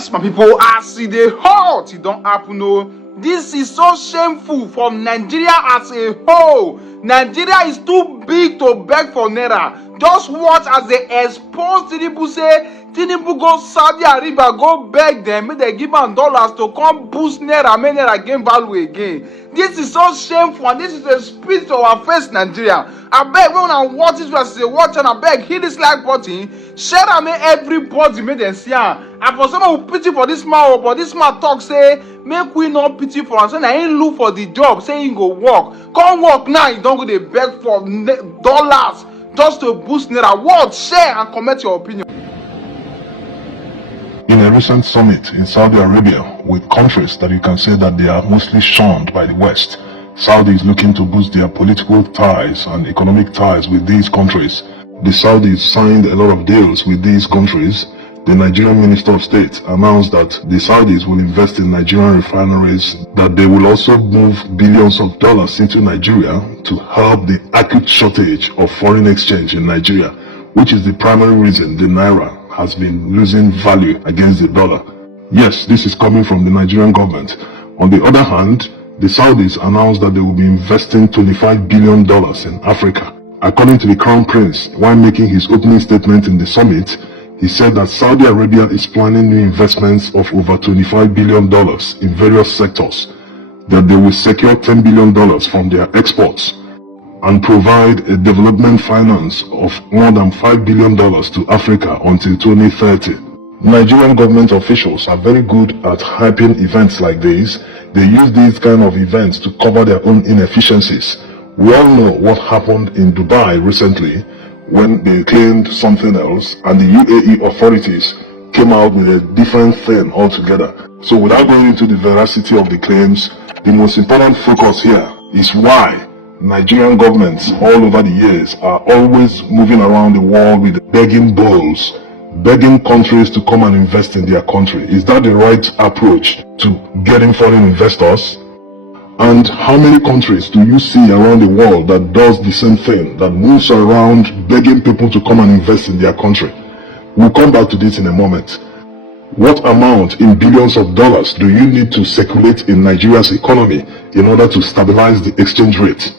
Yes, my people, as e dey hot, it don't happen. No, this is so shameful from Nigeria as a whole. Nigeria is too big to beg for naira. Just watch as they expose Tinubu. Say Tinubu go Saudi Arabia go beg them, make they give am dollars to come boost naira, make naira gain value again. This is so shameful, and this is a spit to our face, Nigeria. I beg when I watch this as a watch, and I beg hit this like button, share am make everybody make them see am. And for someone who pity for this man, but this man talk say make we not pity for am. So na him look for the job, say he go work. Come work now, you don't go dey beg for dollars just to boost naira. Watch, share, and comment your opinion. In a recent summit in Saudi Arabia with countries that you can say that they are mostly shunned by the West, Saudi is looking to boost their political ties and economic ties with these countries. The Saudis signed a lot of deals with these countries. The Nigerian Minister of State announced that the Saudis will invest in Nigerian refineries, that they will also move billions of dollars into Nigeria to help the acute shortage of foreign exchange in Nigeria, which is the primary reason the naira has been losing value against the dollar. Yes, this is coming from the Nigerian government. On the other hand, the Saudis announced that they will be investing $25 billion in Africa. According to the Crown Prince, while making his opening statement in the summit, he said that Saudi Arabia is planning new investments of over $25 billion in various sectors, that they will secure $10 billion from their exports, and provide a development finance of more than $5 billion to Africa until 2030. Nigerian government officials are very good at hyping events like these. They use these kind of events to cover their own inefficiencies. We all know what happened in Dubai recently when they claimed something else and the UAE authorities came out with a different thing altogether. So without going into the veracity of the claims, the most important focus here is why Nigerian governments all over the years are always moving around the world with begging bowls, begging countries to come and invest in their country. Is that the right approach to getting foreign investors? And how many countries do you see around the world that does the same thing, that moves around begging people to come and invest in their country? We'll come back to this in a moment. What amount in billions of dollars do you need to circulate in Nigeria's economy in order to stabilize the exchange rate?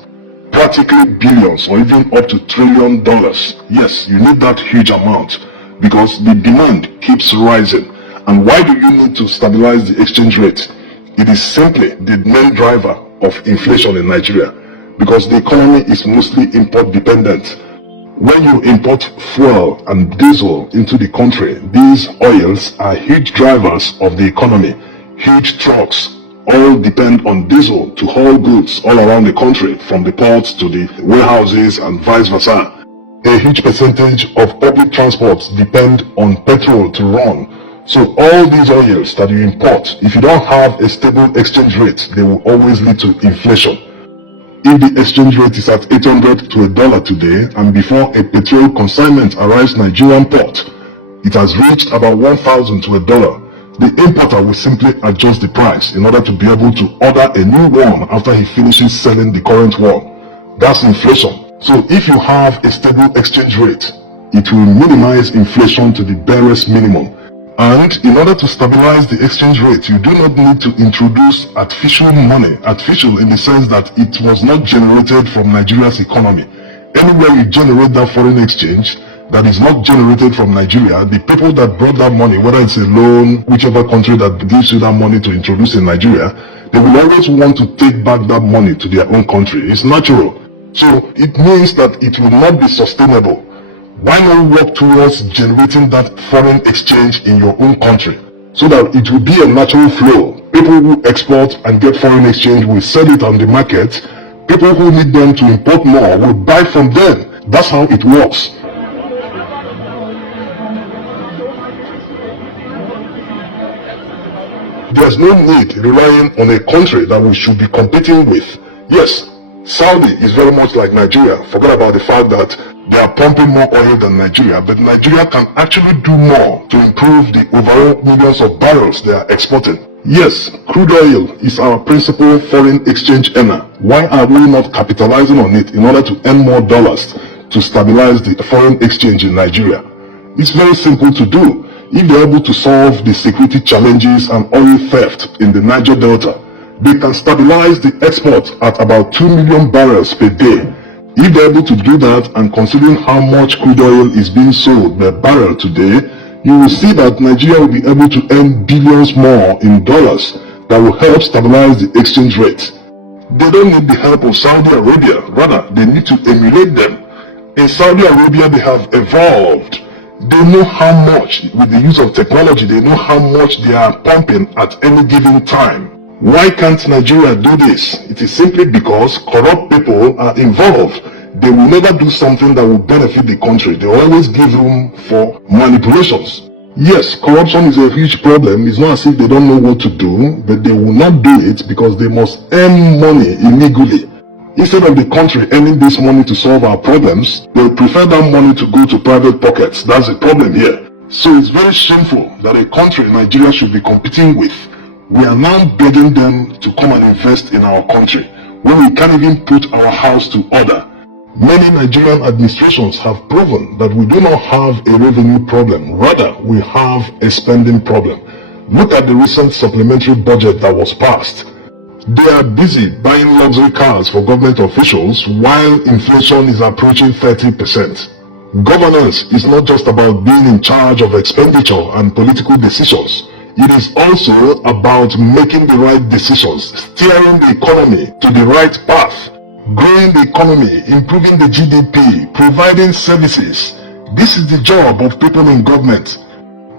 Practically billions or even up to $1 trillion. Yes, you need that huge amount because the demand keeps rising. And why do you need to stabilize the exchange rate? It is simply the main driver of inflation in Nigeria because the economy is mostly import dependent. When you import fuel and diesel into the country, these oils are huge drivers of the economy. Huge trucks all depend on diesel to haul goods all around the country, from the ports to the warehouses and vice versa. A huge percentage of public transports depend on petrol to run. So all these oils that you import, if you don't have a stable exchange rate, they will always lead to inflation. If the exchange rate is at 800 to $1 today, and before a petrol consignment arrives Nigerian port, it has reached about 1,000 to $1, the importer will simply adjust the price in order to be able to order a new one after he finishes selling the current one. That's inflation. So if you have a stable exchange rate, it will minimize inflation to the barest minimum. And in order to stabilize the exchange rate, you do not need to introduce artificial money. Artificial in the sense that it was not generated from Nigeria's economy. Anywhere you generate that foreign exchange that is not generated from Nigeria, the people that brought that money, whether it's a loan, whichever country that gives you that money to introduce in Nigeria, they will always want to take back that money to their own country. It's natural. So it means that it will not be sustainable. Why not work towards generating that foreign exchange in your own country so that it will be a natural flow? People who export and get foreign exchange will sell it on the market. People who need them to import more will buy from them. That's how it works. There's no need relying on a country that we should be competing with. Yes, Saudi is very much like Nigeria. Forget about the fact that they are pumping more oil than Nigeria, but Nigeria can actually do more to improve the overall millions of barrels they are exporting. Yes, crude oil is our principal foreign exchange earner. Why are we not capitalizing on it in order to earn more dollars to stabilize the foreign exchange in Nigeria? It's very simple to do. if they're able to solve the security challenges and oil theft in the Niger Delta, they can stabilize the export at about 2 million barrels per day. If they're able to do that, and considering how much crude oil is being sold per barrel today, you will see that Nigeria will be able to earn billions more in dollars that will help stabilize the exchange rate. They don't need the help of Saudi Arabia, rather they need to emulate them. In Saudi Arabia, they have evolved. They know how much, with the use of technology, they know how much they are pumping at any given time. Why can't Nigeria do this? It is simply because corrupt people are involved. They will never do something that will benefit the country. They always give room for manipulations. Yes, corruption is a huge problem. It's not as if they don't know what to do, but they will not do it because they must earn money illegally. Instead of the country earning this money to solve our problems, they prefer that money to go to private pockets. That's the problem here. So it's very shameful that a country Nigeria should be competing with, we are now begging them to come and invest in our country when we can't even put our house to order. Many Nigerian administrations have proven that we do not have a revenue problem, rather we have a spending problem. Look at the recent supplementary budget that was passed. They are busy buying luxury cars for government officials while inflation is approaching 30%. Governance is not just about being in charge of expenditure and political decisions. It is also about making the right decisions, steering the economy to the right path, growing the economy, improving the GDP, providing services. This is the job of people in government.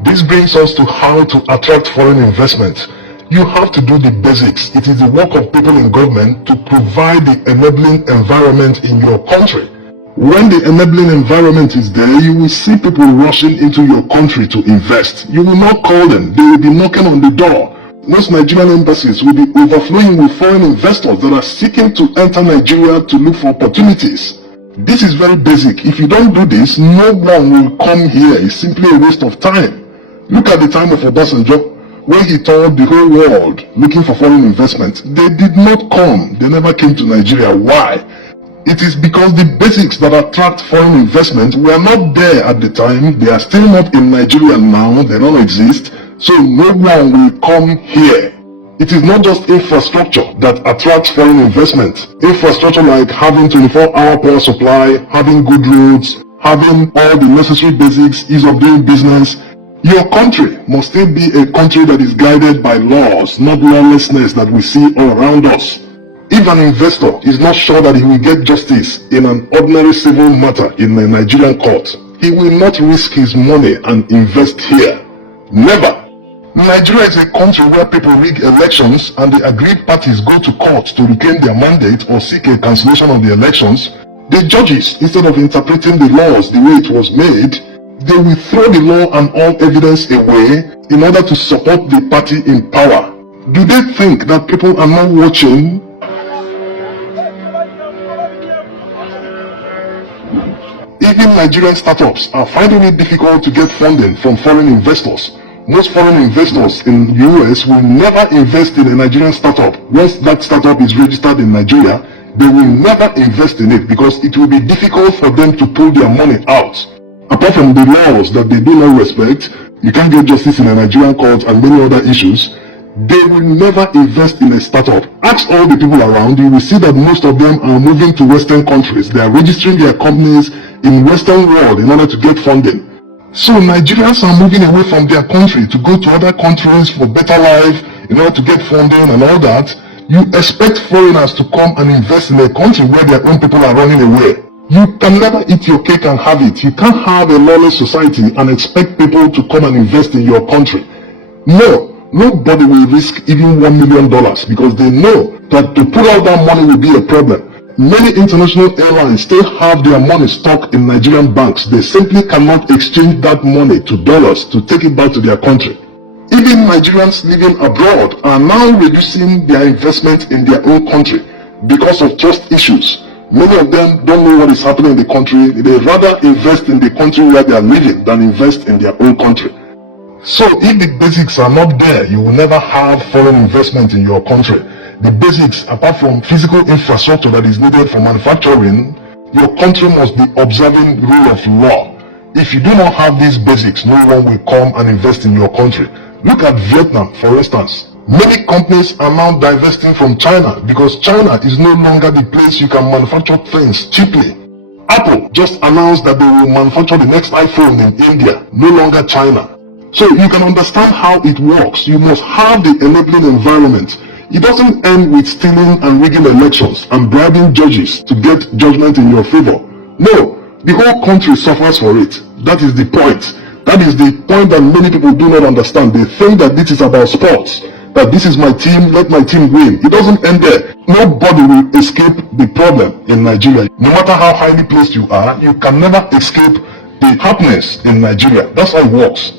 This brings us to how to attract foreign investment. You have to do the basics. It is the work of people in government to provide the enabling environment in your country. When the enabling environment is there, you will see people rushing into your country to invest. You will not call them. They will be knocking on the door. Most Nigerian embassies will be overflowing with foreign investors that are seeking to enter Nigeria to look for opportunities. This is very basic. If you don't do this, no one will come here. It's simply a waste of time. Look at the time of Obasanjo, when he toured the whole world looking for foreign investment. They did not come. They never came to Nigeria. Why? It is because the basics that attract foreign investment were not there at the time. They are still not in Nigeria now. They don't exist. So no one will come here. It is not just infrastructure that attracts foreign investment. Infrastructure like having 24-hour power supply, having good roads, having all the necessary basics, ease of doing business. Your country must still be a country that is guided by laws, not lawlessness that we see all around us. If an investor is not sure that he will get justice in an ordinary civil matter in a Nigerian court, he will not risk his money and invest here. Never. Nigeria is a country where people rig elections and the aggrieved parties go to court to reclaim their mandate or seek a cancellation of the elections. The judges, instead of interpreting the laws the way it was made, they will throw the law and all evidence away in order to support the party in power. Do they think that people are not watching? Even Nigerian startups are finding it difficult to get funding from foreign investors. Most foreign investors in the US will never invest in a Nigerian startup. Once that startup is registered in Nigeria, they will never invest in it because it will be difficult for them to pull their money out. Apart from the laws that they do not respect, you can't get justice in a Nigerian court and many other issues, they will never invest in a startup. Ask all the people around, you will see that most of them are moving to Western countries. They are registering their companies in Western world in order to get funding. So Nigerians are moving away from their country to go to other countries for better life in order to get funding and all that. You expect foreigners to come and invest in a country where their own people are running away. You can never eat your cake and have it. You can't have a lawless society and expect people to come and invest in your country. No. Nobody will risk even $1 million because they know that to pull out that money will be a problem. Many international airlines still have their money stuck in Nigerian banks. They simply cannot exchange that money to dollars to take it back to their country. Even Nigerians living abroad are now reducing their investment in their own country because of trust issues. Many of them don't know what is happening in the country. They rather invest in the country where they are living than invest in their own country. So if the basics are not there, you will never have foreign investment in your country. The basics, apart from physical infrastructure that is needed for manufacturing, your country must be observing rule of law. If you do not have these basics, no one will come and invest in your country. Look at Vietnam, for instance. Many companies are now divesting from China because China is no longer the place you can manufacture things cheaply. Apple just announced that they will manufacture the next iPhone in India, no longer China. So you can understand how it works. You must have the enabling environment. It doesn't end with stealing and rigging elections and bribing judges to get judgment in your favor. No, the whole country suffers for it. That is the point. That is the point that many people do not understand. They think that this is about sports. That this is my team, let my team win. It doesn't end there. Nobody will escape the problem in Nigeria. No matter how highly placed you are, you can never escape the happiness in Nigeria. That's how it works.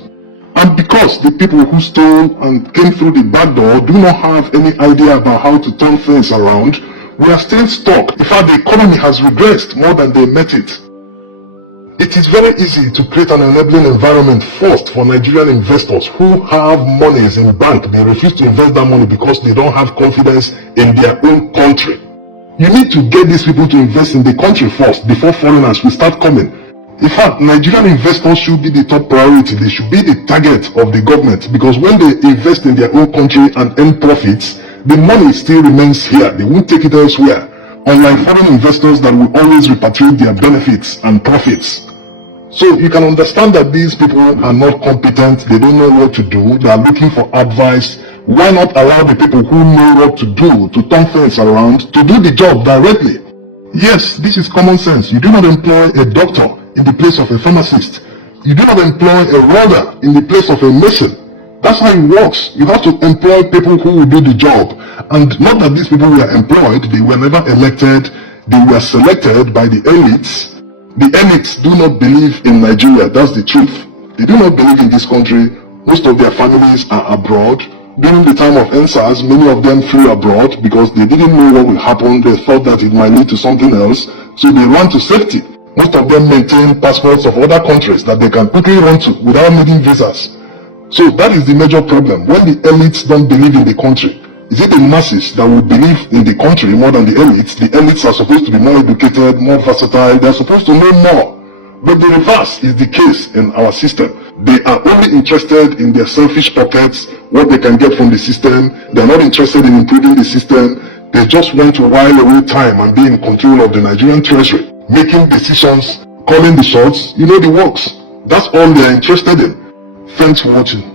And because the people who stole and came through the back door do not have any idea about how to turn things around, we are still stuck. In fact, the economy has regressed more than they met it. It is very easy to create an enabling environment first for Nigerian investors who have monies in bank. They refuse to invest that money because they don't have confidence in their own country. You need to get these people to invest in the country first before foreigners will start coming. In fact, Nigerian investors should be the top priority. They should be the target of the government because when they invest in their own country and earn profits, the money still remains here. They won't take it elsewhere. Unlike foreign investors that will always repatriate their benefits and profits. So you can understand that these people are not competent. They don't know what to do. They are looking for advice. Why not allow the people who know what to do to turn things around to do the job directly? Yes, this is common sense. You do not employ a doctor in the place of a pharmacist. You do not employ a welder in the place of a mason. That's how it works. You have to employ people who will do the job. And not that these people were employed, they were never elected, they were selected by the elites. The elites do not believe in Nigeria, that's the truth. They do not believe in this country. Most of their families are abroad. During the time of NSAS, many of them flew abroad because they didn't know what will happen. They thought that it might lead to something else, so they ran to safety. Most of them maintain passports of other countries that they can quickly run to without needing visas. So that is the major problem. When the elites don't believe in the country, is it the masses that will believe in the country more than the elites? The elites are supposed to be more educated, more versatile, they are supposed to know more. But the reverse is the case in our system. They are only interested in their selfish pockets, what they can get from the system. They are not interested in improving the system. They just want to while away time and be in control of the Nigerian treasury, making decisions, calling the shots, you know the works. That's all they are interested in. Thanks for watching.